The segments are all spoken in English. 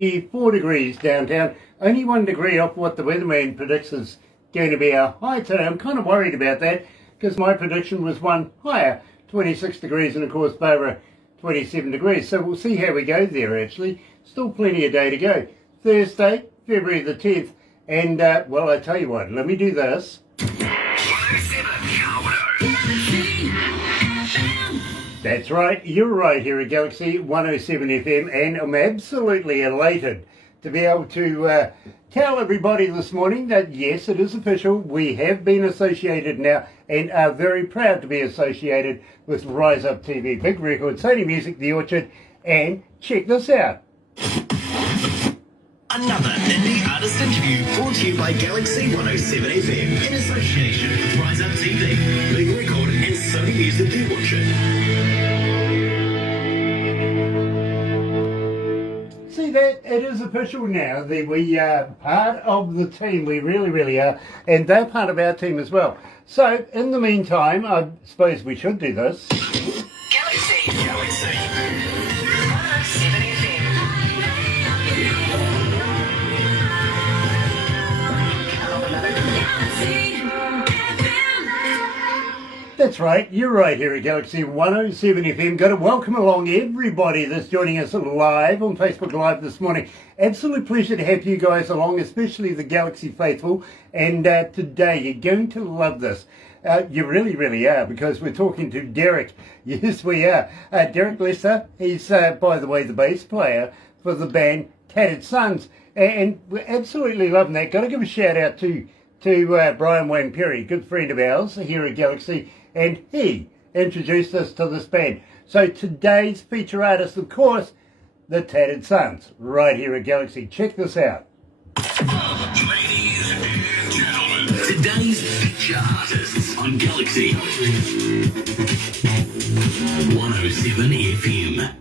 4 degrees downtown, only 1 degree off what the weatherman predicts is going to be our high today. I'm kind of worried about that because my prediction was one higher, 26 degrees, and of course Barbara 27 degrees. So we'll see how we go there actually. Still plenty of day to go. Thursday, February the 10th, and well, I tell you what, let me do this. That's right, you're right here at Galaxy 107 FM, and I'm absolutely elated to be able to tell everybody this morning that yes, it is official. We have been associated now and are very proud to be associated with Rise Up TV, Big Record, Sony Music, The Orchard, and check this out. Another indie artist interview brought to you by Galaxy 107 FM in association with Rise Up TV, Big Record, and Sony Music, The Orchard. See that? It is official now. We are part of the team. We really are. And they're part of our team as well. So, in the meantime, I suppose we should do this. Galaxy 107 FM. That's right, you're right here at Galaxy 107 FM. Got to welcome along everybody that's joining us live on Facebook Live this morning. Absolute pleasure to have you guys along, especially the Galaxy faithful. And today you're going to love this. You really are, because we're talking to Derek. Yes, we are. Derek Lester, he's, by the way, the bass player for the band Tattered Sons. And we're absolutely loving that. Got to give a shout out to Brian Wayne Perry, good friend of ours here at Galaxy, and he introduced us to this band. So today's feature artist, of course, the Tattered Sons, right here at Galaxy. Check this out. Ladies and gentlemen, today's feature artists on Galaxy 107 FM.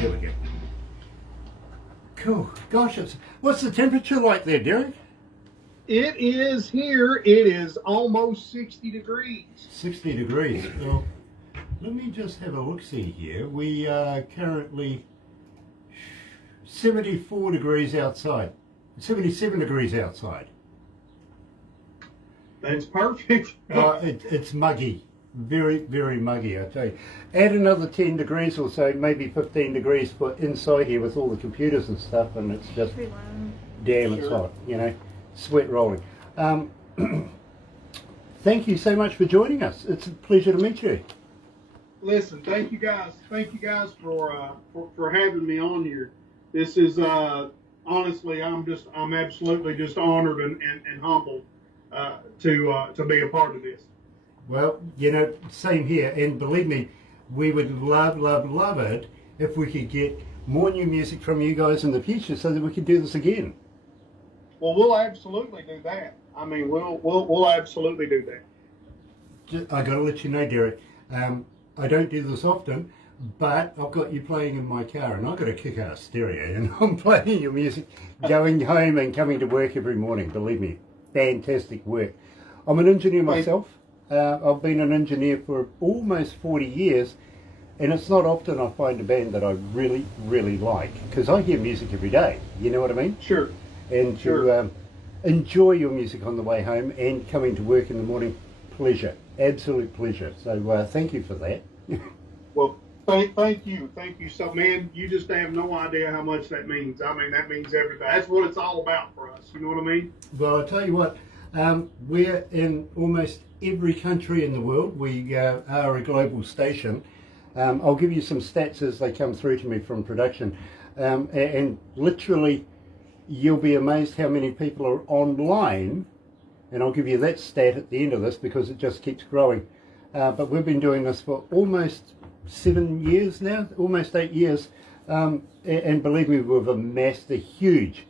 Here we go. Cool. Gosh, what's the temperature like there, Derek? It is here. It is almost 60 degrees. 60 degrees. Well, let me just have a look-see here. We are currently 74 degrees outside. 77 degrees outside. That's perfect. It's muggy. Very muggy, I tell you. Add another 10 degrees or so, maybe 15 degrees for inside here with all the computers and stuff, and it's just damn, it's hot, you know. Sweat rolling. Thank you so much for joining us. It's a pleasure to meet you. Listen, thank you guys. Thank you guys for having me on here. This is honestly, I'm absolutely just honored and humbled to be a part of this. Well, you know, same here, and believe me, we would love it if we could get more new music from you guys in the future so that we could do this again. Well, we'll absolutely do that. I mean, we'll absolutely do that. I got to let you know, Derek, I don't do this often, but I've got you playing in my car, and I've got a kick-ass stereo, and I'm playing your music going home and coming to work every morning. Believe me, fantastic work. I'm an engineer myself. I've been an engineer for almost 40 years, and it's not often I find a band that I really like, because I hear music every day, you know what I mean? Sure. And to enjoy your music on the way home and coming to work in the morning, pleasure, absolute pleasure. So thank you for that. Well, thank you. So, man, you just have no idea how much that means. I mean, that means everything. That's what it's all about for us. You know what I mean? Well, I'll tell you what, we're in almost every country in the world. We are a global station. I'll give you some stats as they come through to me from production. And literally, you'll be amazed how many people are online, and I'll give you that stat at the end of this because it just keeps growing. But we've been doing this for almost 7 years now, almost 8 years, and believe me, we've amassed a huge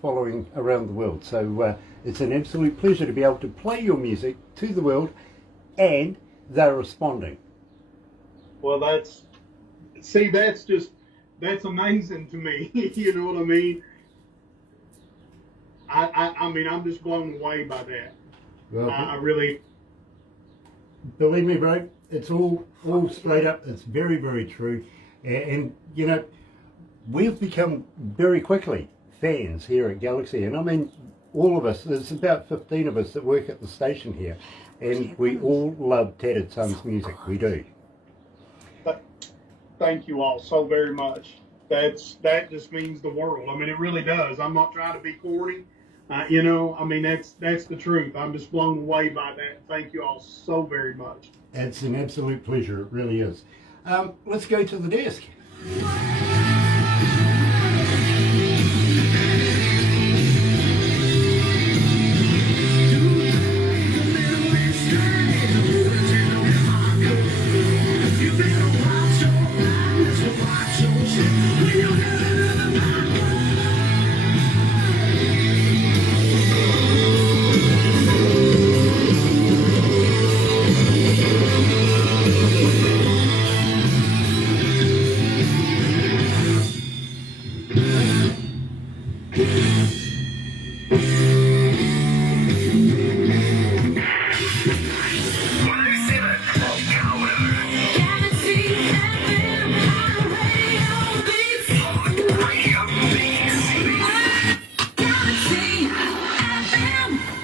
following around the world. So it's an absolute pleasure to be able to play your music to the world, and they're responding. Well, that's amazing to me. You know what I mean? I mean, I'm just blown away by that. Well, I really. Believe me, bro, it's all straight up. It's very, very true. And you know, we've become very quickly fans here at Galaxy. And I mean, all of us, there's about 15 of us that work at the station here. And we all love Tattered Sons music. We do. Thank you all so very much. That just means the world. I mean, it really does. I'm not trying to be corny. You know, I mean, that's the truth. I'm just blown away by that. Thank you all so very much. It's an absolute pleasure. It really is. Let's go to the desk.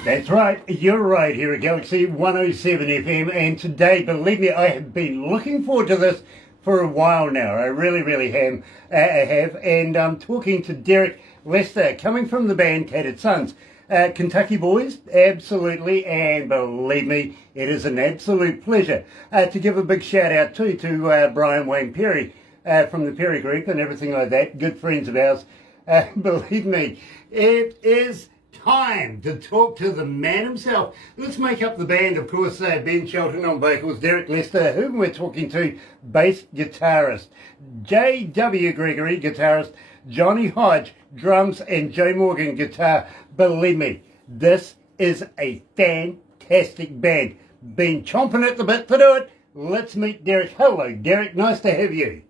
That's right, you're right here at Galaxy 107 FM, and today, believe me, I have been looking forward to this for a while now. I really have, and I'm talking to Derek Lester, coming from the band Tattered Sons. Kentucky boys, absolutely, and believe me, it is an absolute pleasure to give a big shout out to Brian Wayne Perry from the Perry Group and everything like that, good friends of ours. Believe me, it is time to talk to the man himself. Let's make up the band, of course, Ben Shelton on vocals, Derek Lester, whom we're talking to, bass guitarist, J.W. Gregory, guitarist, Johnny Hodge, drums, and Joe Morgan, guitar. Believe me, this is a fantastic band. Been chomping at the bit to do it. Let's meet Derek. Hello, Derek. Nice to have you.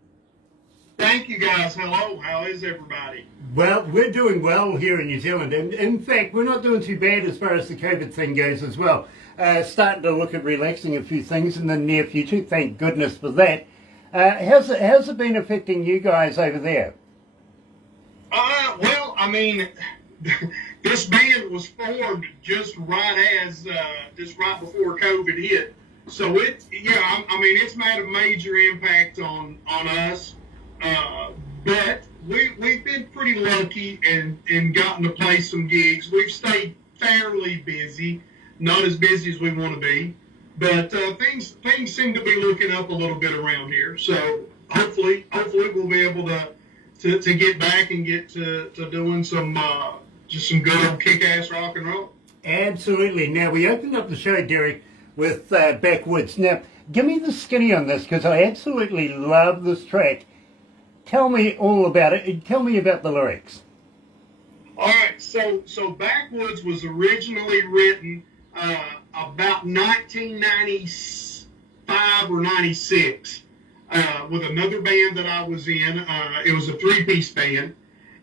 Thank you, guys. Hello. How is everybody? Well, we're doing well here in New Zealand, and in fact, we're not doing too bad as far as the COVID thing goes as well. Starting to look at relaxing a few things in the near future. Thank goodness for that. How's it been affecting you guys over there? Well, I mean, this band was formed just right before COVID hit. So I mean, it's made a major impact on us. But we've been pretty lucky and gotten to play some gigs. We've stayed fairly busy, not as busy as we want to be, but things seem to be looking up a little bit around here. So hopefully we'll be able to get back and get to doing some just some good old kick-ass rock and roll. Absolutely. Now, we opened up the show, Derek, with Backwoods. Now, give me the skinny on this, because I absolutely love this track. Tell me all about it. Tell me about the lyrics. All right, so Backwoods was originally written about 1995 or 96 with another band that I was in. It was a three-piece band,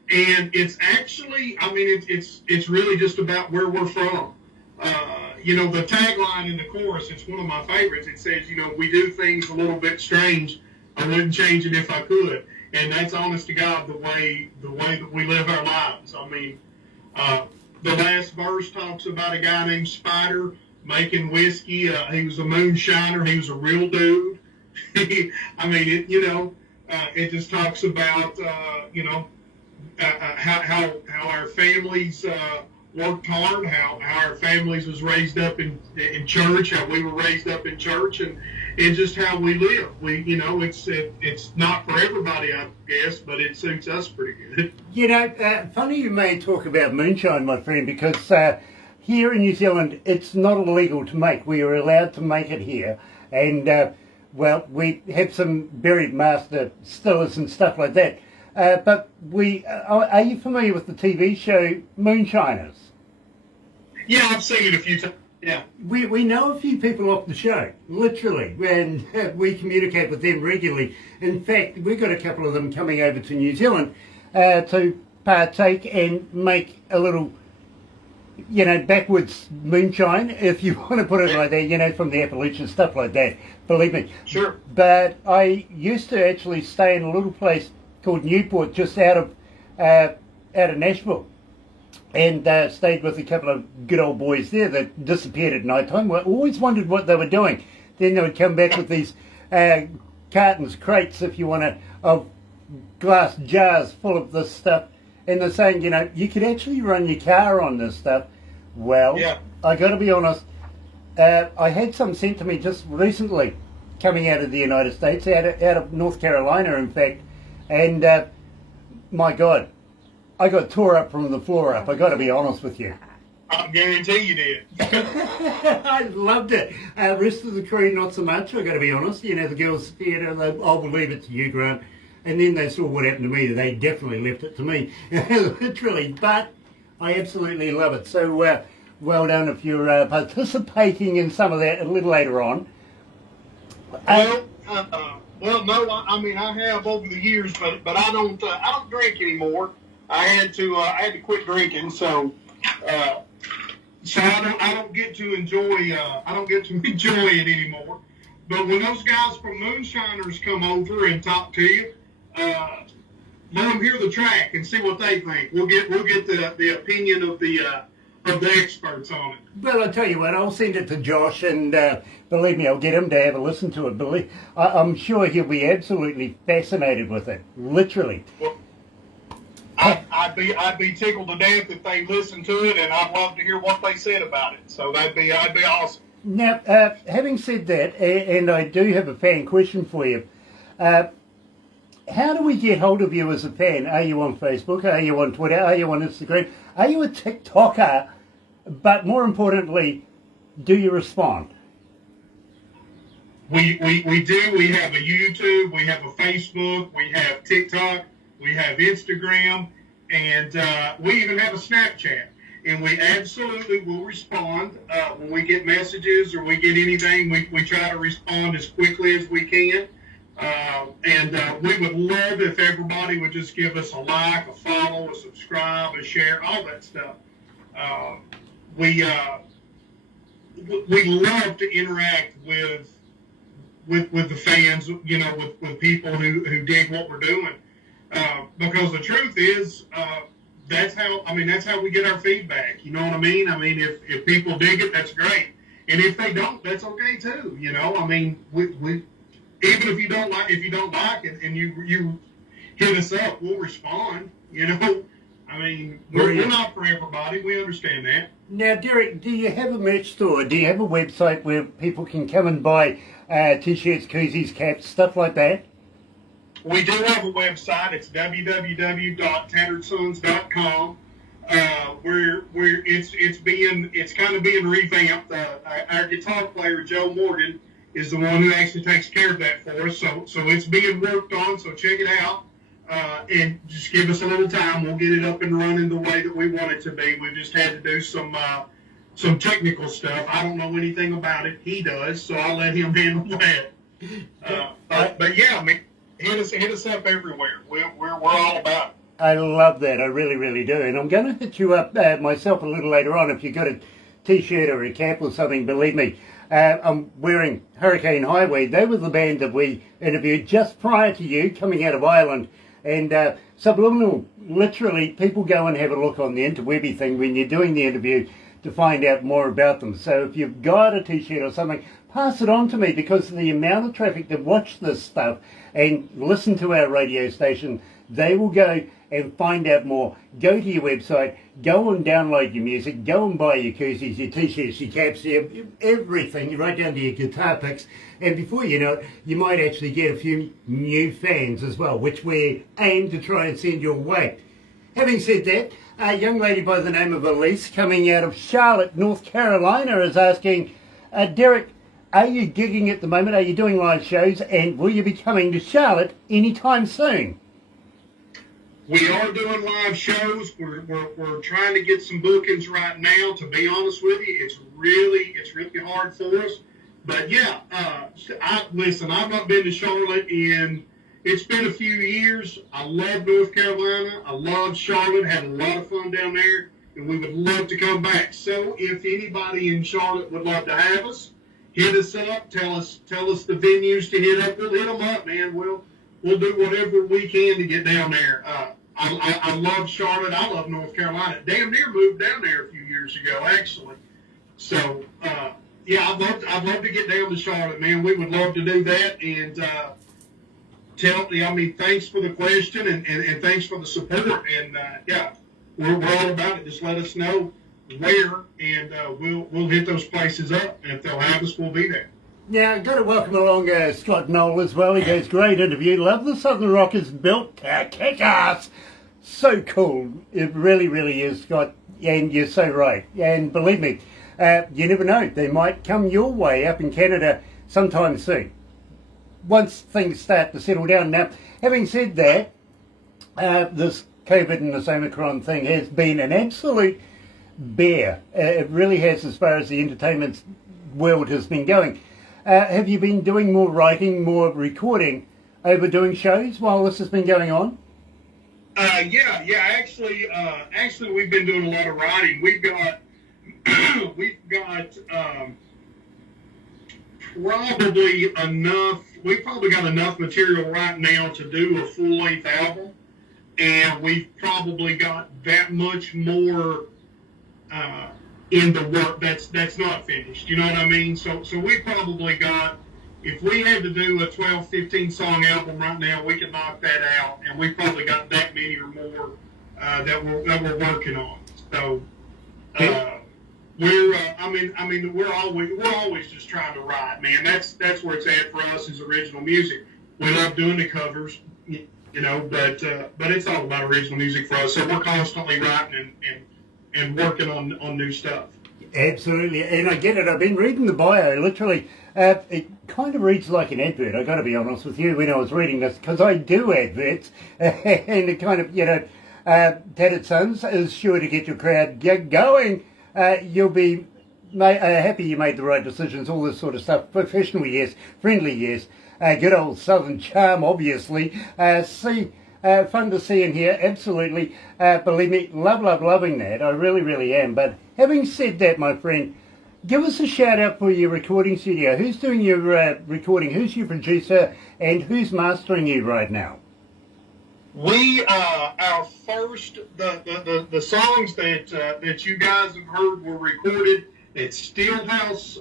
and it's actually, I mean, it's really just about where we're from. You know, the tagline in the chorus, it's one of my favorites. It says, you know, we do things a little bit strange. I wouldn't change it if I could. And that's honest to God the way that we live our lives. I mean, the last verse talks about a guy named Spider making whiskey. He was a moonshiner. He was a real dude. I mean, it just talks about how our families worked hard, how our families was raised up in church, how we were raised up in church, and just how we live. It's not for everybody, I guess, but it suits us pretty good. You know, funny you may talk about moonshine, my friend, because here in New Zealand, it's not illegal to make. We are allowed to make it here, and well, we have some buried master stillers and stuff like that. But are you familiar with the TV show Moonshiners? Yeah, I've seen it a few times. Yeah. We know a few people off the show, literally, and we communicate with them regularly. In fact, we've got a couple of them coming over to New Zealand to partake and make a little backwoods moonshine, if you want to put it like that, from the Appalachian, stuff like that, believe me. Sure. But I used to actually stay in a little place called Newport, just out of Nashville, and stayed with a couple of good old boys there that disappeared at night time. I always wondered what they were doing. Then they would come back with these cartons, crates, if you want to, of glass jars full of this stuff. And they're saying, you could actually run your car on this stuff. Well, Yeah. I got to be honest, I had some sent to me just recently, coming out of the United States, out of North Carolina, in fact. And my God, I got tore up from the floor up. I got to be honest with you. I guarantee you did. I loved it. Rest of the crew, not so much. I got to be honest. The girls, I'll believe it to you, Grant. And then they saw what happened to me. They definitely left it to me, literally. But I absolutely love it. So well done if you're participating in some of that a little later on. Well, no, I mean I have over the years, but I don't drink anymore. I had to quit drinking, so I don't get to enjoy it anymore. But when those guys from Moonshiners come over and talk to you, let them hear the track and see what they think. We'll get the opinion of the experts on it. Well, I'll tell you what, I'll send it to Josh, and believe me, I'll get him to have a listen to it. I'm sure he'll be absolutely fascinated with it, literally. Well, I'd be tickled to death if they listened to it, and I'd love to hear what they said about it. So I'd be awesome. Now, having said that, and I do have a fan question for you. How do we get hold of you as a fan? Are you on Facebook? Are you on Twitter? Are you on Instagram? Are you a TikToker? But more importantly, do you respond? We do. We have a YouTube. We have a Facebook. We have TikTok. We have Instagram. And we even have a Snapchat. And we absolutely will respond when we get messages or we get anything. We try to respond as quickly as we can. And we would love if everybody would just give us a like, a follow, a subscribe, a share, all that stuff. We love to interact with the fans, with people who dig what we're doing. Because the truth is, that's how we get our feedback. You know what I mean? I mean, if people dig it, that's great. And if they don't, that's okay too. I mean, we even if you don't like it and you hit us up, we'll respond. I mean, we're not for everybody. We understand that. Now, Derek, do you have a merch store? Do you have a website where people can come and buy T-shirts, koozies, caps, stuff like that? We do have a website. It's www.tatteredsons.com. Where it's kind of being revamped. Our guitar player Joe Morgan is the one who actually takes care of that for us. So it's being worked on. So check it out and just give us a little time. We'll get it up and running the way that we want it to be. We've just had to do some technical stuff. I don't know anything about it. He does, so I'll let him handle that. But yeah, I mean, hit us up everywhere. We're all about it. I love that. I really, really do. And I'm going to hit you up myself a little later on if you've got a T-shirt or a cap or something. Believe me, I'm wearing Hurricane Highway. They were the band that we interviewed just prior to you coming out of Ireland. And Subliminal, literally, people go and have a look on the interwebby thing when you're doing the interview to find out more about them. So if you've got a T-shirt or something, pass it on to me, because the amount of traffic that watch this stuff and listen to our radio station, they will go and find out more. Go to your website, go and download your music, go and buy your koozies, your T-shirts, your caps, everything, right down to your guitar picks. And before you know it, you might actually get a few new fans as well, which we aim to try and send your way. Having said that, a young lady by the name of Elise, coming out of Charlotte, North Carolina, is asking, Derek, are you gigging at the moment? Are you doing live shows? And will you be coming to Charlotte anytime soon? We are doing live shows. We're trying to get some bookings right now. To be honest with you, it's really hard for us. But yeah, I've not been to Charlotte it's been a few years. I love North Carolina. I love Charlotte. Had a lot of fun down there. and we would love to come back. So if anybody in Charlotte would love to have us, hit us up. Tell us the venues to hit up. We'll hit them up, man. We'll do whatever we can to get down there. I love Charlotte. I love North Carolina. Damn near moved down there a few years ago, actually. So yeah, I'd love to get down to Charlotte, man. We would love to do that. And thanks for the question and thanks for the support. And yeah, we're all about it. Just let us know where, and we'll hit those places up. And if they'll have us, we'll be there. Yeah, I've got to welcome along Scott Knoll as well. He goes, great interview. Love the Southern Rockers built kick-ass. So cool. It really, really is, Scott. And you're so right. And believe me, you never know. They might come your way up in Canada sometime soon, once things start to settle down. Now, having said that, this COVID and this Omicron thing has been an absolute bear. It really has, as far as the entertainment world has been going. Have you been doing more writing, more recording over doing shows while this has been going on? Yeah. Actually, we've been doing a lot of writing. We've got probably enough. We've probably got enough material right now to do a full-length album, and we've probably got that much more in the work that's not finished. You know what I mean? So we probably got, if we had to do a 12, 15 song album right now, we could knock that out, and we probably got that many or more that we're working on. So we're always just trying to write, man. That's where it's at for us, is original music. We love doing the covers, you know, but it's all about original music for us. So we're constantly writing and working on new stuff. Absolutely, and I get it. I've been reading the bio, literally. It kind of reads like an advert, I got to be honest with you, when I was reading this, because I do adverts, and it kind of, you know, Tattered Sons is sure to get your crowd going. You'll be happy you made the right decisions, all this sort of stuff. Professional, yes. Friendly, yes. Good old Southern charm, obviously. Fun to see in here, absolutely. Believe me, loving that. I really, really am. But having said that, my friend, give us a shout out for your recording studio. Who's doing your recording? Who's your producer? And who's mastering you right now? We our first the songs that you guys have heard were recorded at Steelhouse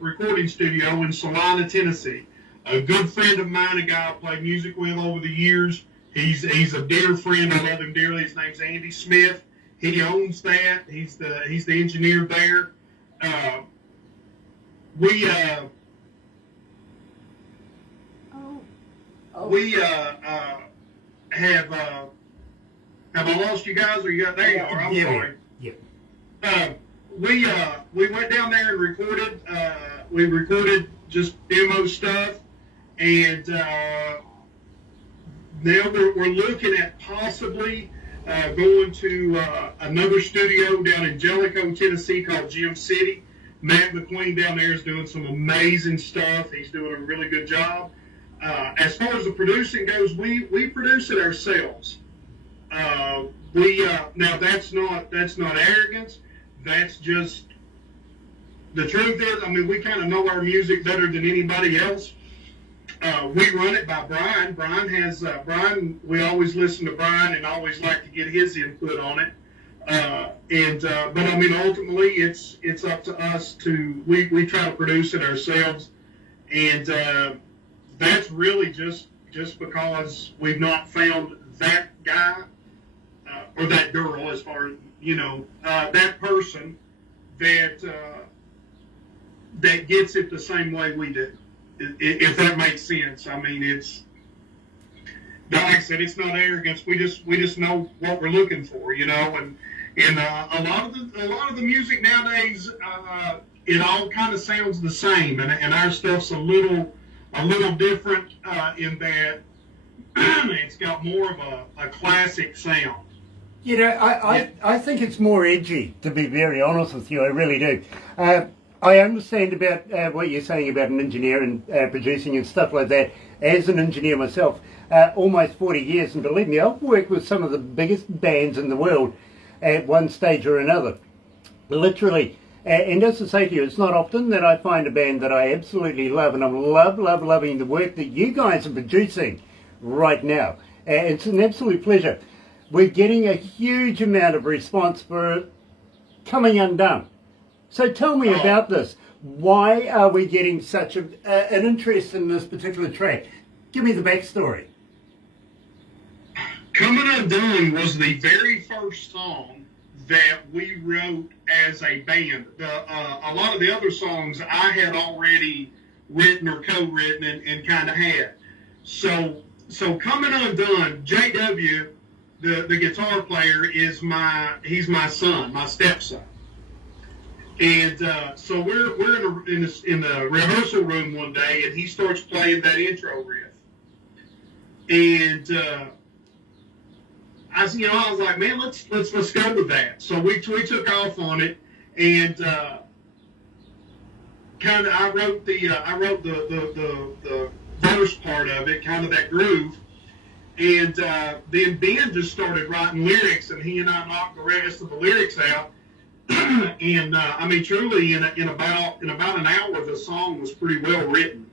Recording Studio in Salina, Tennessee. A good friend of mine, a guy I played music with over the years. He's a dear friend. I love him dearly. His name's Andy Smith. He owns that. He's the engineer there. Have I lost you guys, or you got, there you are, I'm sorry. Yeah. We went down there and recorded, we recorded just demo stuff, and now we're looking at possibly going to another studio down in Jellicoe, Tennessee called Gem City. Matt McQueen down there is doing some amazing stuff. He's doing a really good job. As far as the producing goes, we produce it ourselves. Now that's not arrogance. That's just the truth is, I mean, we kind of know our music better than anybody else. We run it by Brian. Brian, we always listen to Brian and always like to get his input on it. But I mean, ultimately it's up to us to, we try to produce it ourselves. And, that's really just because we've not found that guy, or that girl, as far as, you know, that person that gets it the same way we do, if that makes sense. I mean, it's, like I said, it's not arrogance. We just know what we're looking for, you know, and a lot of the music nowadays, it all kind of sounds the same, and our stuff's a little different in that it's got more of a classic sound. You know, I think it's more edgy, to be very honest with you. I really do. I understand about what you're saying about an engineer and producing and stuff like that. As an engineer myself, almost 40 years, and believe me, I've worked with some of the biggest bands in the world. at one stage or another. Literally. And as I say to you, it's not often that I find a band that I absolutely love, and I'm loving the work that you guys are producing right now. It's an absolute pleasure. We're getting a huge amount of response for Coming Undone. So tell me about this. Why are we getting such an interest in this particular track? Give me the backstory. Coming Undone was the very first song that we wrote as a band. A lot of the other songs I had already written or co-written and kind of had. So Coming Undone, JW, the guitar player, he's my son, my stepson. And so we're in the rehearsal room one day, and he starts playing that intro riff. And I was like, man, let's go with that. So we took off on it, and kind of I wrote the verse part of it, kind of that groove, and then Ben just started writing lyrics, and he and I knocked the rest of the lyrics out. And I mean, truly, in about an hour, the song was pretty well written.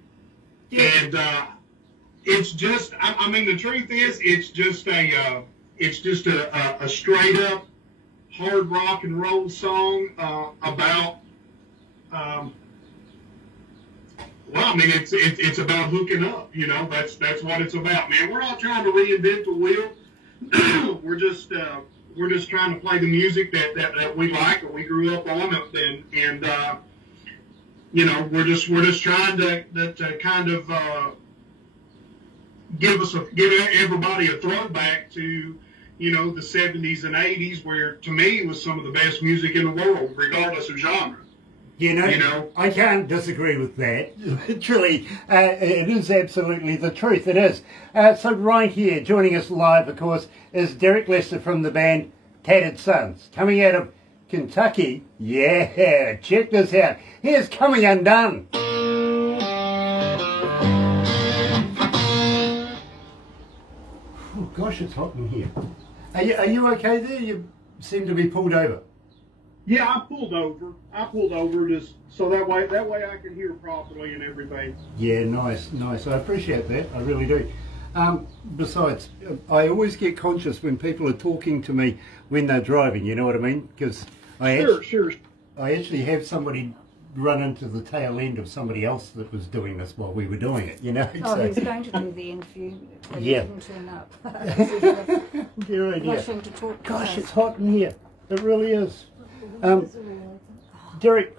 Yeah. And it's just, I mean, the truth is, it's just a straight up hard rock and roll song about. Well, I mean, it's about hooking up. That's what it's about, man. We're not trying to reinvent the wheel. We're just trying to play the music that we like and we grew up on, and we're just trying to kind of give everybody a throwback to the 70s and 80s, where to me was some of the best music in the world, regardless of genre. I can't disagree with that. Literally, it is absolutely the truth. It is. So right here, joining us live, of course, is Derek Lester from the band Tattered Sons, coming out of Kentucky. Yeah, check this out. Here's Coming Undone. Oh gosh, it's hot in here. Are you okay there? You seem to be pulled over. Yeah, I pulled over just so that way I can hear properly and everything. Yeah, nice. I appreciate that. I really do. Besides, I always get conscious when people are talking to me when they're driving. You know what I mean? Because I actually have somebody run into the tail end of somebody else that was doing this while we were doing it. Oh, he was going to do the interview, but he didn't turn up. Good idea. Rushing to talk. Gosh, it's hot in here. It really is. Derek,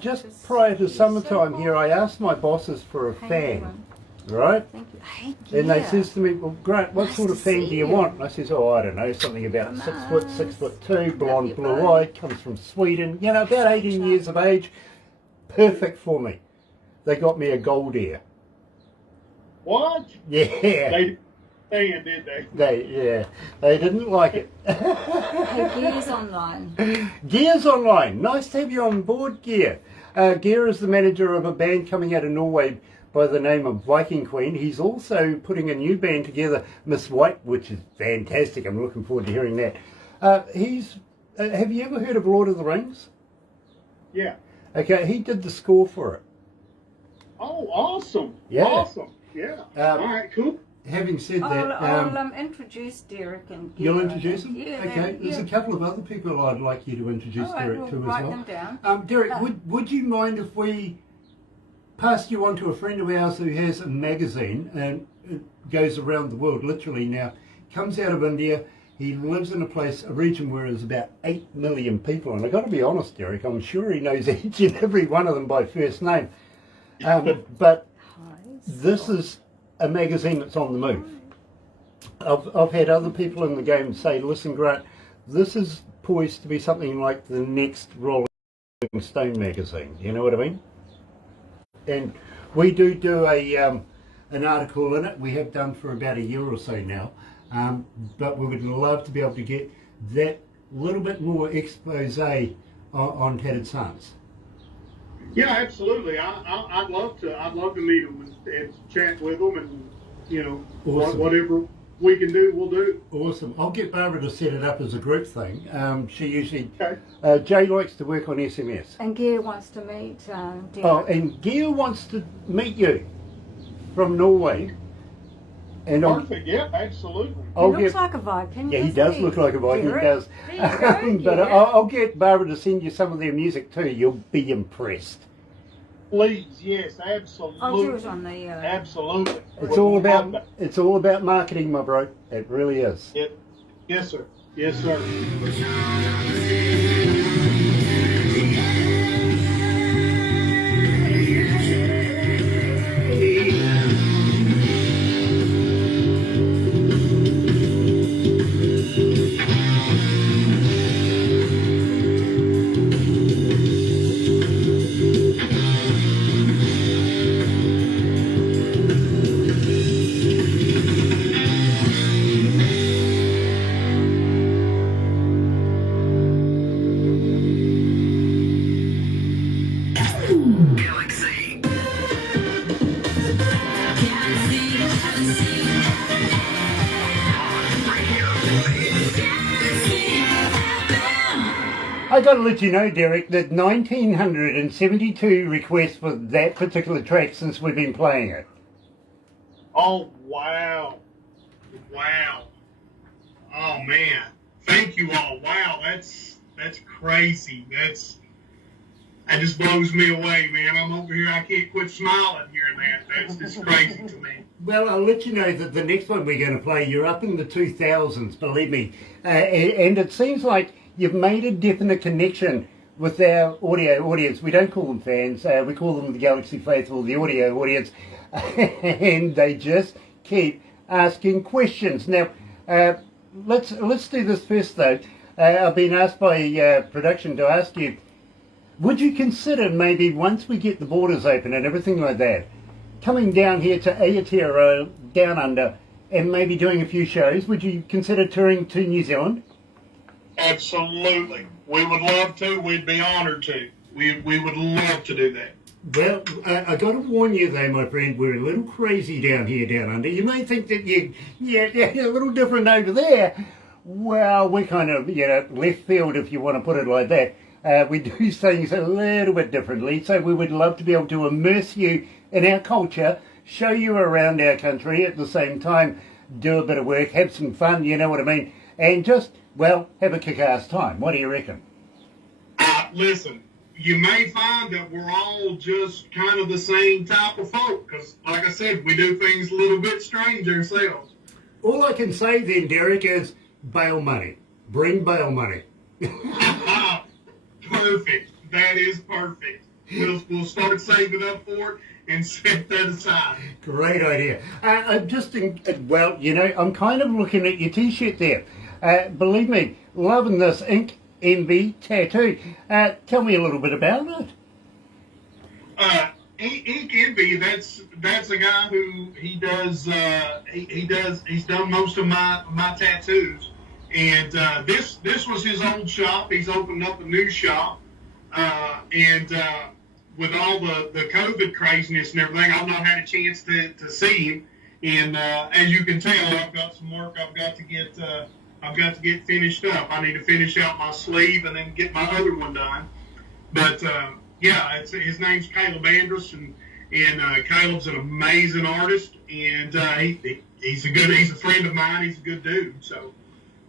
just prior to summertime here, I asked my bosses for a fan, right? Thank you. Hey, and they says to me, well, Grant, what sort of fan do you want? And I says, I don't know, something about 6'2", blonde, blue-eyed, comes from Sweden, about 18 years of age, perfect for me. They got me a gold ear. What? Yeah. Did they? They didn't like it. Hey, Gears Online. Gears Online. Nice to have you on board, Gear. Gear is the manager of a band coming out of Norway by the name of Viking Queen. He's also putting a new band together, Miss White, which is fantastic. I'm looking forward to hearing that. Have you ever heard of Lord of the Rings? Yeah. Okay, he did the score for it. Oh, awesome. Yeah. Awesome. Yeah. All right, cool. Having said that, I'll introduce Derek and Gear. You'll introduce him? Yeah. Okay. There's a couple of other people I'd like you to introduce Derek to as write well. them down. Derek, would you mind if we passed you on to a friend of ours who has a magazine and it goes around the world literally now, comes out of India. He lives in a region where there's about 8 million people, and I've got to be honest, Derek, I'm sure he knows each and every one of them by first name. But this is a magazine that's on the move. I've had other people in the game say, listen, Grant, this is poised to be something like the next Rolling Stone magazine. You know what I mean? And we do an article in it. We have done for about a year or so now. But we would love to be able to get that little bit more expose on Tattered Sons. Yeah, absolutely. I'd love to meet them and chat with them, and awesome. we can do, we'll do. Awesome. I'll get Barbara to set it up as a group thing. She usually, Okay. Jay likes to work on SMS. And Gear wants to meet Derek. Oh, and Gear wants to meet you from Norway. And Perfect. Yeah, absolutely. He looks like a Viking. Yeah, he doesn't does look like a Viking, he Derek? does. There you go, But yeah. I'll get Barbara to send you some of their music too. You'll be impressed. Please, yes, absolutely. I'll do it on the. Absolutely. It's all about marketing, my bro. It really is. Yep. Yes, sir. Yes, sir. Galaxy. I got to let you know, Derek, that 1,972 requests for that particular track since we've been playing it. Oh, wow. Wow. Oh, man. Thank you all. Wow, that's crazy. That just blows me away, man. I'm over here. I can't quit smiling hearing that. That's just crazy to me. Well, I'll let you know that the next one we're going to play, you're up in the 2000s, believe me. And it seems like you've made a definite connection with our audio audience. We don't call them fans. We call them the Galaxy Faithful, the audio audience. And they just keep asking questions. Now, let's do this first, though. I've been asked by production to ask you, would you consider maybe once we get the borders open and everything like that, coming down here to Aotearoa, down under, and maybe doing a few shows? Would you consider touring to New Zealand? Absolutely. We would love to. We'd be honored to. We would love to do that. Well, I got to warn you though, my friend, we're a little crazy down here, down under. You may think that you're a little different over there. Well, we're kind of, left field if you want to put it like that. We do things a little bit differently, so we would love to be able to immerse you in our culture, show you around our country at the same time, do a bit of work, have some fun, you know what I mean, and just, well, have a kick-ass time. What do you reckon? Listen, you may find that we're all just kind of the same type of folk, because, like I said, we do things a little bit strange ourselves. All I can say then, Derek, is bail money. Bring bail money. Perfect. That is perfect. We'll start saving up for it and set that aside. Great idea. I'm kind of looking at your T-shirt there. Believe me, loving this Ink Envy tattoo. Tell me a little bit about it. Ink Envy, that's a guy who he's done most of my tattoos. And this was his old shop. He's opened up a new shop. With all the COVID craziness and everything, I've not had a chance to see him. And as you can tell, I've got some work I've got to get finished up. I need to finish out my sleeve and then get my other one done. But his name's Caleb Andrus, and Caleb's an amazing artist, and he's a friend of mine. He's a good dude. So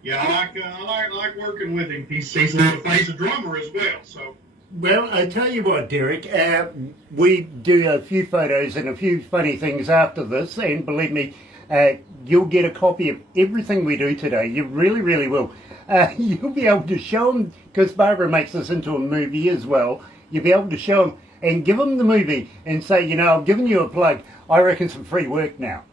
yeah, I like working with him. He's a drummer as well. So. Well, I tell you what, Derek, we do a few photos and a few funny things after this, and believe me, you'll get a copy of everything we do today. You really, really will. You'll be able to show them, because Barbara makes this into a movie as well, you'll be able to show them and give them the movie and say, I've given you a plug. I reckon some free work now.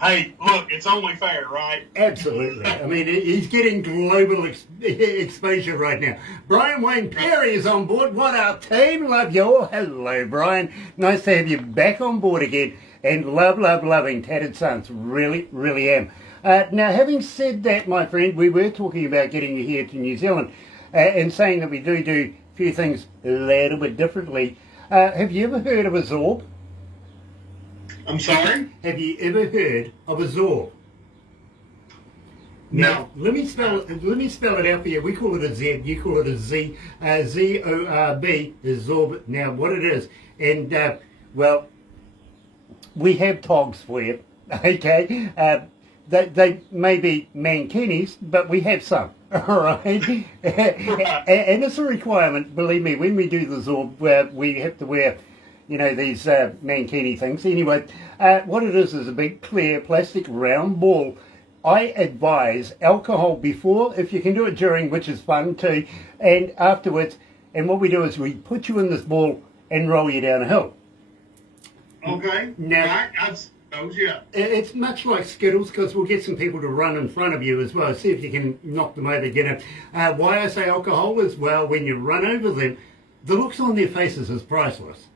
Hey, look, it's only fair, right? Absolutely. I mean, he's getting global exposure right now. Brian Wayne Perry is on board. What up, team? Love you all. Hello, Brian. Nice to have you back on board again. And loving Tattered Sons. Really, really am. Now, having said that, my friend, we were talking about getting you here to New Zealand and saying that we do a few things a little bit differently. Have you ever heard of a Zorb? I'm sorry? Have you ever heard of a Zorb? Now, let me spell it out for you. We call it a Z. You call it a Z. Z-O-R-B is Zorb. Now, what it is, and well, we have togs for you. Okay, they may be mankinis, but we have some. All right, and it's a requirement. Believe me, when we do the Zorb, we have to wear, you know, these mankini things. Anyway, what it is a big clear plastic round ball. I advise alcohol before, if you can do it during, which is fun too, and afterwards. And what we do is we put you in this ball and roll you down a hill. Okay. Now, yeah. It's much like Skittles, because we'll get some people to run in front of you as well. See if you can knock them over. You know, why I say alcohol is, well, when you run over them, the looks on their faces is priceless.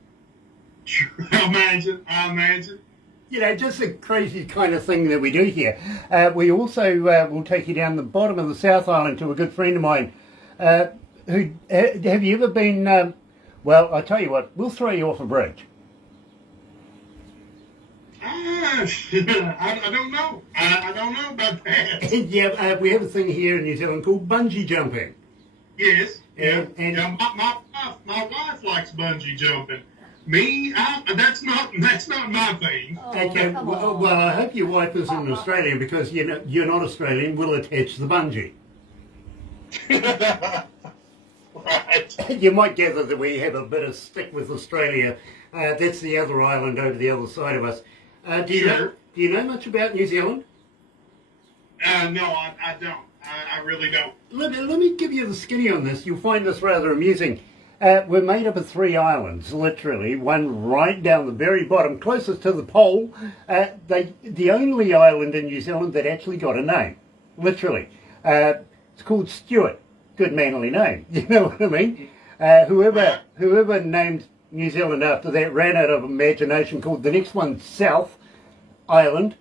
I imagine. You know, just a crazy kind of thing that we do here. We also will take you down the bottom of the South Island to a good friend of mine. Who have you ever been? Well, I tell you what, we'll throw you off a bridge. I don't know. I don't know about that. Yeah, we have a thing here in New Zealand called bungee jumping. Yes. And my wife likes bungee jumping. Me, that's not my thing. Oh, okay, come well, on. I hope your wife isn't Australian, because you know you're not Australian. We'll attach the bungee. Right. You might gather that we have a bit of stick with Australia. That's the other island over the other side of us. Do you know much about New Zealand? No, I don't. I really don't. Let me give you the skinny on this. You'll find this rather amusing. We're made up of 3 islands, literally, one right down the very bottom, closest to the pole. The only island in New Zealand that actually got a name, literally. It's called Stewart. Good manly name, you know what I mean? Whoever named New Zealand after that ran out of imagination, called the next one South Island,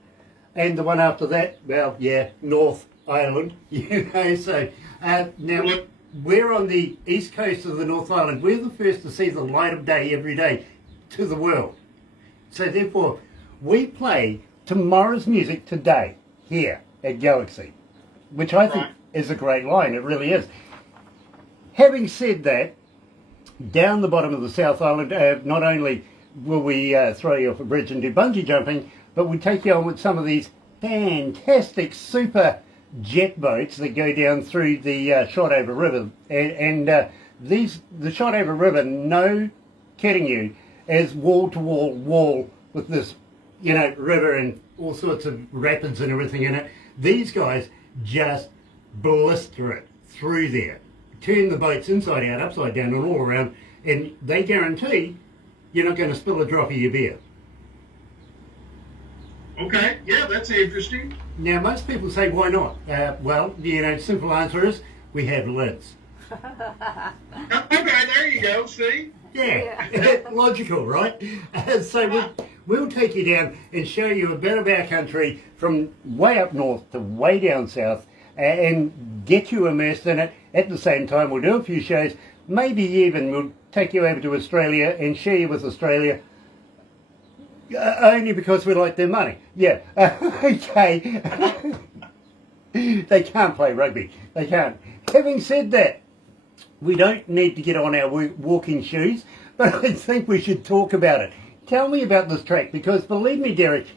and the one after that, well, yeah, North Island, you know, so now we're on the east coast of the North Island. We're the first to see the light of day every day to the world. So therefore, we play tomorrow's music today here at Galaxy, which I think is a great line. It really is. Having said that, down the bottom of the South Island, not only will we throw you off a bridge and do bungee jumping, but we take you on with some of these fantastic super jet boats that go down through the Shotover River. And the Shotover River, no kidding you, is wall with this, you know, river and all sorts of rapids and everything in it. These guys just blister it through there, turn the boats inside out, upside down and all around, and they guarantee you're not going to spill a drop of your beer. Okay, yeah, that's interesting. Now, most people say, why not? Well, you know, simple answer is, we have lids. Okay, there you go, see? Yeah, logical, right? So we'll take you down and show you a bit of our country from way up north to way down south, and get you immersed in it. At the same time, we'll do a few shows. Maybe even we'll take you over to Australia and share you with Australia. Only because we like their money. Yeah. Okay. They can't play rugby. They can't. Having said that, we don't need to get on our walking shoes, but I think we should talk about it. Tell me about this track, because believe me, Derek,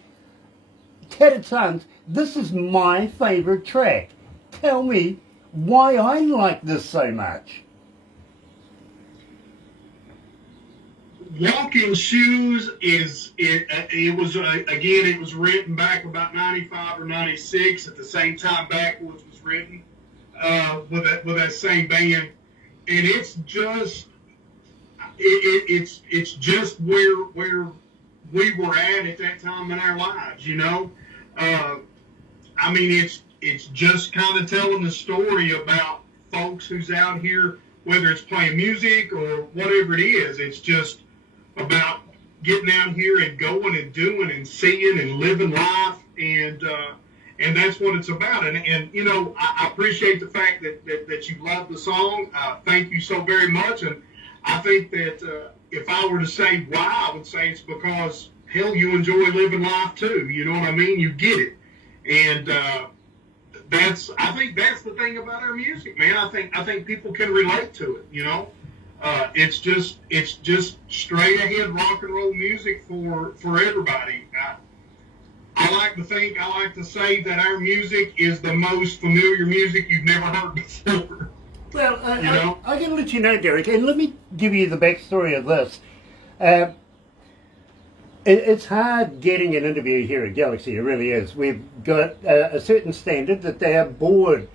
Tattered Sons, this is my favourite track. Tell me why I like this so much. Walking Shoes it was written back about 95 or 96 at the same time Backwoods was written with that same band, and it's just it's just where we were at that time in our lives, you know. I mean, it's just kind of telling the story about folks who's out here, whether it's playing music or whatever it is. It's just about getting out here and going and doing and seeing and living life, and that's what it's about. And you know, I appreciate the fact that you love the song. Thank you so very much. And I think that if I were to say why, I would say it's because, hell, you enjoy living life too. You know what I mean? You get it. And I think that's the thing about our music, man. I think people can relate to it. You know, it's just straight ahead rock and roll music for everybody. I like to say that our music is the most familiar music you've never heard before. Well, You know? I can let you know, Derek, and let me give you the backstory of this. It's hard getting an interview here at Galaxy, it really is. We've got a certain standard that they are board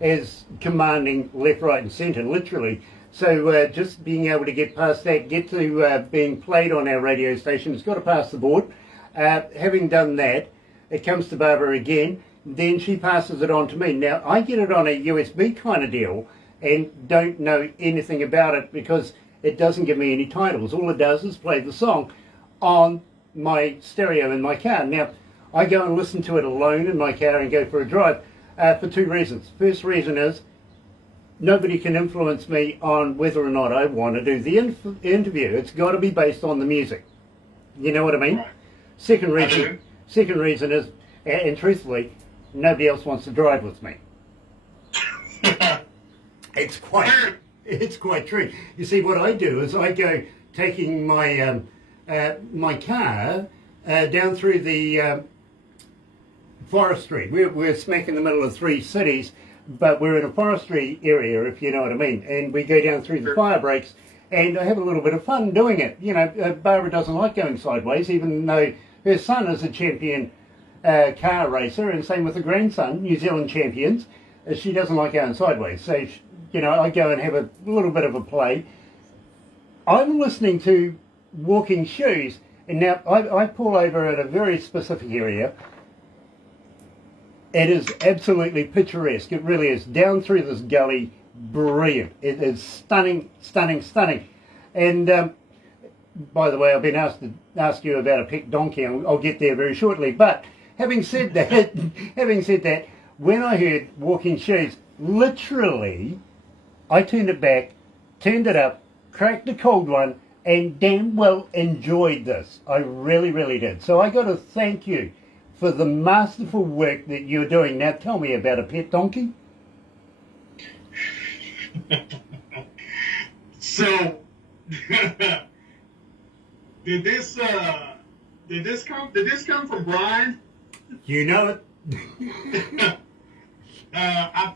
as commanding left, right and centre, literally. So just being able to get past that, get to being played on our radio station, it's got to pass the board. Having done that, it comes to Barbara again, then she passes it on to me. Now, I get it on a USB kind of deal and don't know anything about it because it doesn't give me any titles. All it does is play the song on my stereo in my car. Now, I go and listen to it alone in my car and go for a drive for two reasons. First reason is nobody can influence me on whether or not I want to do the interview. It's got to be based on the music. You know what I mean? Right. Second reason is, and truthfully, nobody else wants to drive with me. It's quite true. You see, what I do is I go taking my my car down through the forestry. We're smack in the middle of three cities, but we're in a forestry area, if you know what I mean. And we go down through the fire breaks, and I have a little bit of fun doing it. You know, Barbara doesn't like going sideways, even though her son is a champion car racer, and same with the grandson, New Zealand champions. She doesn't like going sideways, so you know, I go and have a little bit of a play. I'm listening to Walking Shoes, and now I pull over at a very specific area. It is absolutely picturesque. It really is. Down through this gully, brilliant. It is stunning, stunning, stunning. And by the way, I've been asked to ask you about a pet donkey. I'll get there very shortly. But having said that, when I heard Walking Shoes, literally, I turned it back, turned it up, cracked a cold one, and damn well enjoyed this. I really, really did. So I got to thank you for the masterful work that you're doing. Now tell me about a pet donkey. So, did this come from Brian? You know it. I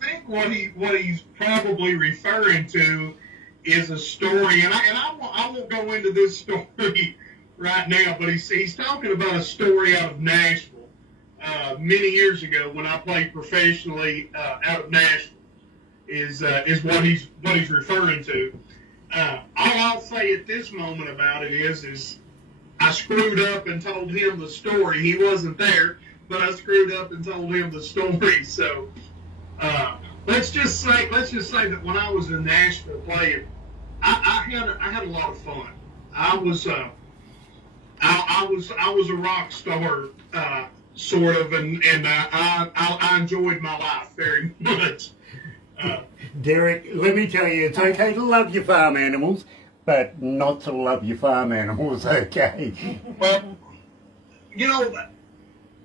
think what he's probably referring to is a story, and I won't go into this story right now, but he's talking about a story out of Nashville many years ago when I played professionally out of Nashville. Is what he's referring to. All I'll say at this moment about it is I screwed up and told him the story. He wasn't there, but I screwed up and told him the story. So let's just say that when I was in Nashville playing, I had a lot of fun. I was a rock star sort of, and I enjoyed my life very much. Derek, let me tell you, it's okay to love your farm animals, but not to love your farm animals, okay? Well, you know,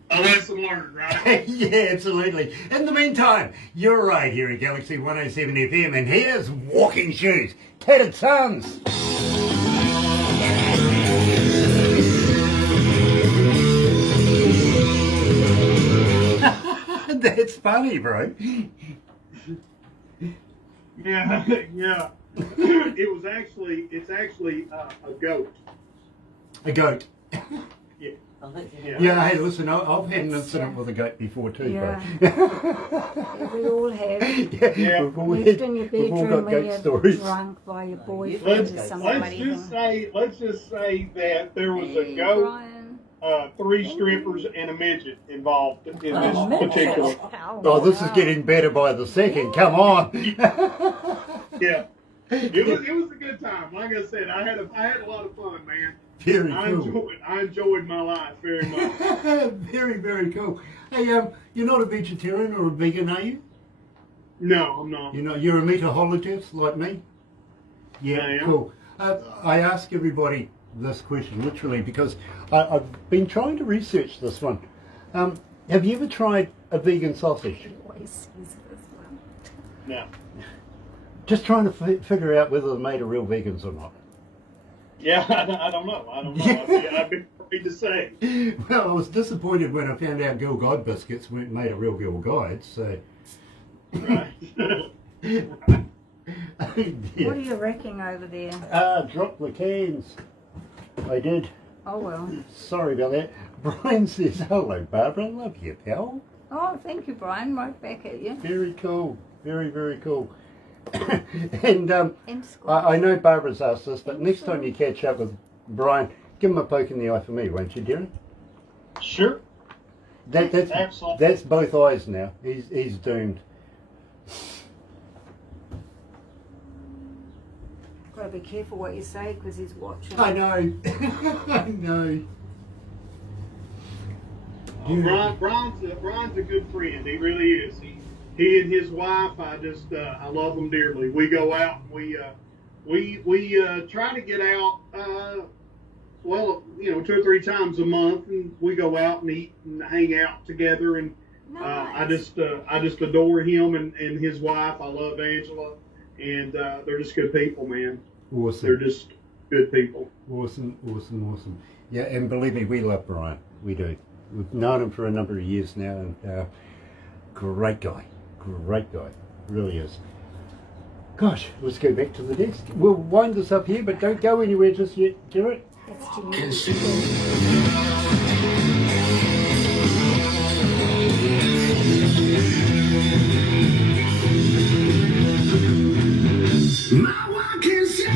a lesson learned, right? Yeah, absolutely. In the meantime, you're right here at Galaxy 107 FM, and here's Walking Shoes, Tattered Sons. That's funny, bro. Yeah, yeah. It's actually a goat. A goat. Yeah. Yeah, hey, listen, I've had an incident with a goat before too, Yeah. bro. We all have. Yeah. Lived in your we've all bedroom got when goat you're stories. drunk by your boyfriend or somebody. Let's just say that there was a Hey, goat, Brian. 3 strippers, and a midget involved in this midget. particular. Oh, this is getting better by the second. Come on. Yeah. It was a good time. Like I said, I had a lot of fun, man. Very cool. I enjoyed my life very much. Very, very cool. Hey, you're not a vegetarian or a vegan, are you? No, I'm not. You're a meataholitus like me? Yeah, I am. cool. I ask everybody this question, literally, because I've been trying to research this one. Have you ever tried a vegan sausage? He always says this one. No. Just trying to figure out whether they're made of real vegans or not. Yeah, I don't know. I'd be afraid to say. Well, I was disappointed when I found out Girl Guide biscuits weren't made of real Girl Guides, so... Right. Yeah. What are you wrecking over there? Dropped the cans. I did. Oh, well. Sorry about that. Brian says, hello, Barbara. Love you, pal. Oh, thank you, Brian. Right back at you. Very cool. Very, very cool. And And Scott. I know Barbara's asked this, but next time you catch up with Brian, give him a poke in the eye for me, won't you, dearie? Sure. That's Absolutely. That's both eyes now. He's doomed. Got to be careful what you say because he's watching. I know. I know. Brian's a good friend. He really is. He and his wife, I love them dearly. We go out. We try to get out. Well, 2 or 3 times a month, and we go out and eat and hang out together. And I just adore him and his wife. I love Angela, and they're just good people, man. Awesome. They're just good people. Awesome. Yeah, and believe me, we love Brian. We do. We've known him for a number of years now, and great guy. Really is. Gosh, let's go back to the desk. We'll wind this up here, but don't go anywhere just yet, Garrett. That's too much. My walk is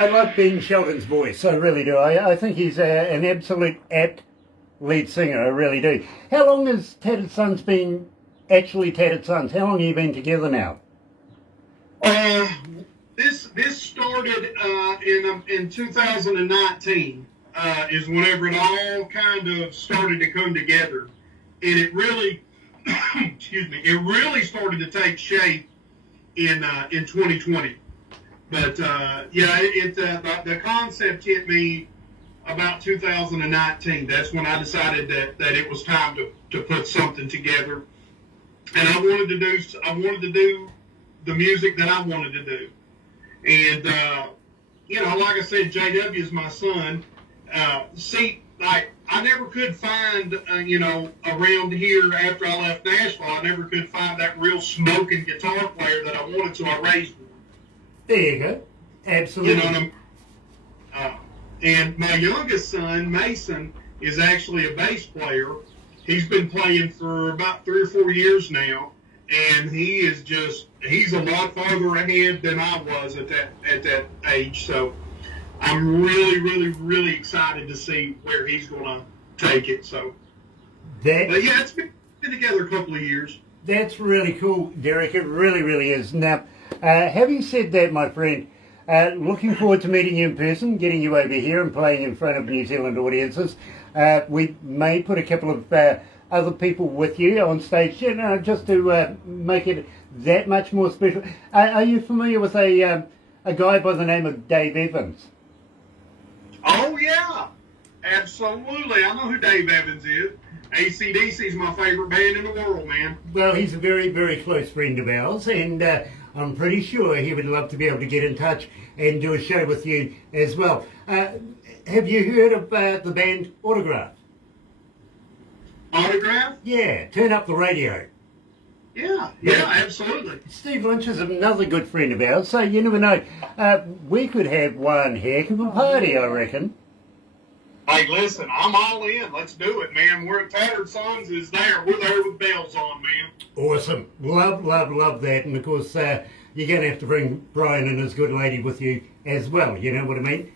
I love Ben Sheldon's voice, I really do. I think he's an absolute apt lead singer, I really do. How long has Tattered Sons been actually Tattered Sons? How long have you been together now? This started in 2019 is whenever it all kind of started to come together, and it really, it really started to take shape in 2020. But the concept hit me about 2019. That's when I decided that it was time to put something together, and I wanted to do the music that I wanted to do. And, like I said, JW is my son. I never could find, around here after I left Nashville, I never could find that real smoking guitar player that I wanted, so I raised one. There you go. Absolutely. You know what and my youngest son, Mason, is actually a bass player. He's been playing for about 3 or 4 years now. And he's a lot farther ahead than I was at that age. So I'm really, really, really excited to see where he's going to take it. So, but yeah, it's been together a couple of years. That's really cool, Derek. It really, really is. Now, having said that, my friend, looking forward to meeting you in person, getting you over here and playing in front of New Zealand audiences. We may put a couple of other people with you on stage, just to make it that much more special. Are you familiar with a guy by the name of Dave Evans? Oh, yeah, absolutely. I know who Dave Evans is. AC/DC is my favorite band in the world, man. Well, he's a very, very close friend of ours, and I'm pretty sure he would love to be able to get in touch and do a show with you as well. Have you heard of the band Autograph? Autograph? Yeah, turn up the radio. Yeah, absolutely. Steve Lynch is another good friend of ours, so you never know. We could have one heck of a party, I reckon. Hey, listen, I'm all in. Let's do it, man. We're at Tattered Sons is there. We're there with bells on, man. Awesome. Love that. And, of course, you're going to have to bring Brian and his good lady with you as well. You know what I mean?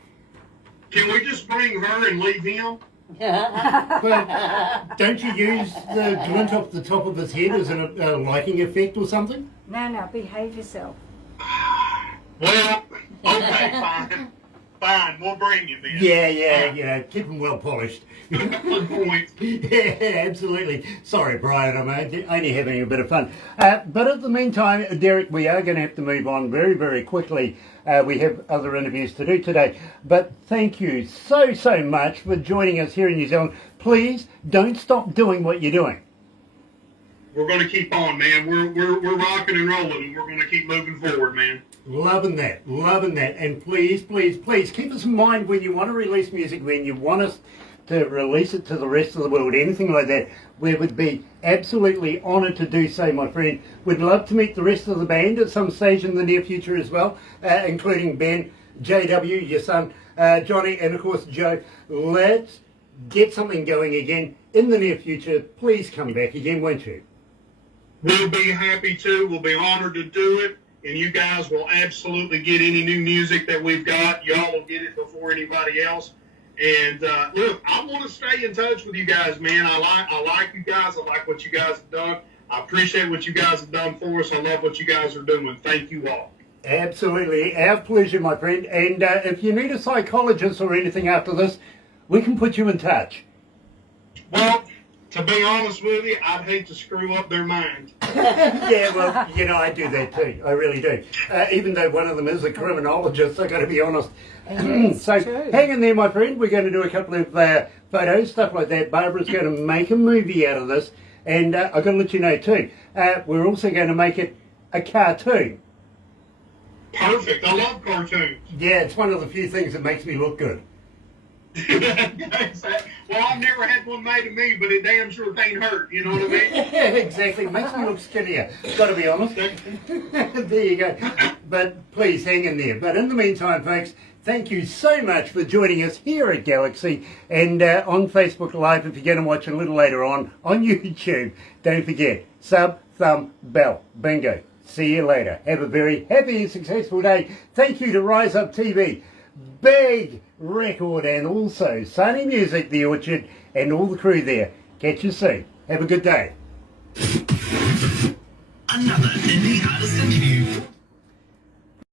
Can we just bring her and leave him? But don't you use the glint off the top of his head as a lighting effect or something? No, behave yourself. Well, okay, fine. fine. We'll bring you then. Yeah, keep them well polished. Good point. Yeah, absolutely. Sorry, Brian, I'm only having a bit of fun. But at the meantime, Derek, we are going to have to move on very, very quickly. We have other interviews to do today. But thank you so much for joining us here in New Zealand. Please don't stop doing what you're doing. We're going to keep on, man. We're rocking and rolling, and we're going to keep moving forward, man. Loving that. And please keep us in mind when you want to release music, when you want us to release it to the rest of the world, anything like that. We would be absolutely honoured to do so, my friend. We'd love to meet the rest of the band at some stage in the near future as well, including Ben, JW, your son, Johnny, and of course Joe. Let's get something going again in the near future. Please come back again, won't you? We'll be happy to. We'll be honored to do it. And you guys will absolutely get any new music that we've got. Y'all will get it before anybody else. And look, I want to stay in touch with you guys, man. I like you guys. I like what you guys have done. I appreciate what you guys have done for us. I love what you guys are doing. Thank you all. Absolutely. Our pleasure, my friend. And if you need a psychologist or anything after this, we can put you in touch. Well, to be honest with you, I'd hate to screw up their mind. Yeah, well, I do that too. I really do. Even though one of them is a criminologist, I got to be honest. So hang in there, my friend. We're going to do a couple of photos, stuff like that. Barbara's going to make a movie out of this. And I've got to let you know too, we're also going to make it a cartoon. Perfect. I love cartoons. Yeah, it's one of the few things that makes me look good. Well, I've never had one made of me, but it damn sure can't hurt. You know what I mean? Yeah, exactly. Makes me look skinnier. Got to be honest. There you go. But please hang in there. But in the meantime, folks, thank you so much for joining us here at Galaxy and on Facebook Live. If you're going to watch a little later on YouTube, don't forget, sub, thumb, bell. Bingo. See you later. Have a very happy and successful day. Thank you to Rise Up TV, Big Record, and also Sunny Music, The Orchard, and all the crew there. Catch you soon. Have a good day. Another indie artist